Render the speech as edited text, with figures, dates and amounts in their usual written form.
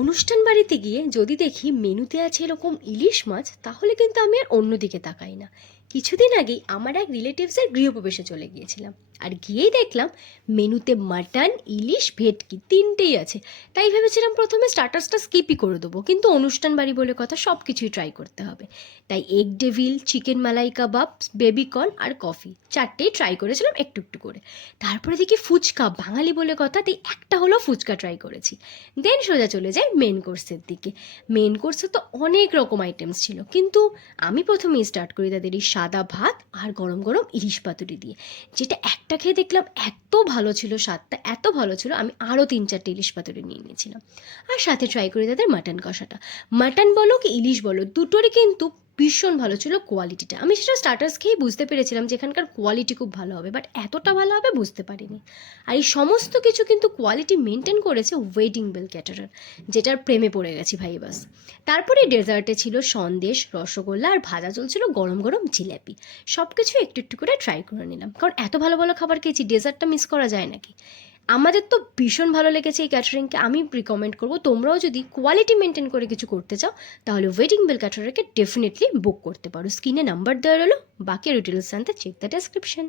অনুষ্ঠান বাড়িতে গিয়ে যদি দেখি মেনুতে আছে এরকম ইলিশ মাছ, তাহলে কিন্তু আমি আর অন্যদিকে তাকাই না। কিছুদিন আগেই আমার এক রিলেটিভসের গৃহপ্রবেশে চলে গিয়েছিলাম, আর গিয়েই দেখলাম মেনুতে মাটন, ইলিশ, ভেটকি তিনটেই আছে। তাই ভেবেছিলাম প্রথমে স্টার্টার্সটা স্কিপই করে দেবো, কিন্তু অনুষ্ঠান বাড়ি বলে কথা, সব কিছুই ট্রাই করতে হবে। তাই এগ ডেভিল, চিকেন মালাই কাবাব, বেবিকর্ন আর কফি চারটেই ট্রাই করেছিলাম একটু একটু করে। তারপরে দেখি ফুচকা, বাঙালি বলে কথা, তাই একটা হলো ফুচকা ট্রাই করেছি। দেন সোজা চলে যাই মেন কোর্সের দিকে। মেন কোর্সে তো অনেক রকম আইটেমস ছিল, কিন্তু আমি প্রথমেই স্টার্ট করি তাদের এই সাদা ভাত আর গরম গরম ইলিশ পাতুরি দিয়ে, যেটা একটা খেয়ে দেখলাম এত ভালো ছিল, স্বাদটা এত ভালো ছিল, আমি আরও 3-4টে ইলিশ পাতুরি নিয়ে নিয়েছিলাম। আর সাথে ট্রাই করি তাদের মাটন কষাটা। মাটন বলো কি ইলিশ বলো, দুটোরই কিন্তু ভীষণ ভালো ছিল কোয়ালিটিটা। আমি সেটা স্টার্টার্স খেয়েই বুঝতে পেরেছিলাম যে এখানকার কোয়ালিটি খুব ভালো হবে, বাট এতটা ভালো হবে বুঝতে পারিনি। আর এই সমস্ত কিছু কিন্তু কোয়ালিটি মেনটেন করেছে ওয়েডিং বেল ক্যাটারার, যেটার প্রেমে পড়ে গেছি ভাই বাস। তারপরে ডেজার্টে ছিল সন্দেশ, রসগোল্লা আর ভাজা চলছিল গরম গরম জিলাপি। সব কিছু একটু একটু করে ট্রাই করে নিলাম, কারণ এত ভালো ভালো খাবার খেয়েছি, ডেজার্টটা মিস করা যায় নাকি। আমাদের তো ভীষণ ভালো লেগেছে এই ক্যাটারিংকে। আমি রিকমেন্ড করবো তোমরাও যদি কোয়ালিটি মেনটেন করে কিছু করতে চাও, তাহলে ওয়েডিং বেল ক্যাটারারকে ডেফিনেটলি বুক করতে পারো। স্ক্রিনে নাম্বার দেওয়া রইলো, বাকি ডিটেলস জানতে চেক দ্য ডেসক্রিপশন।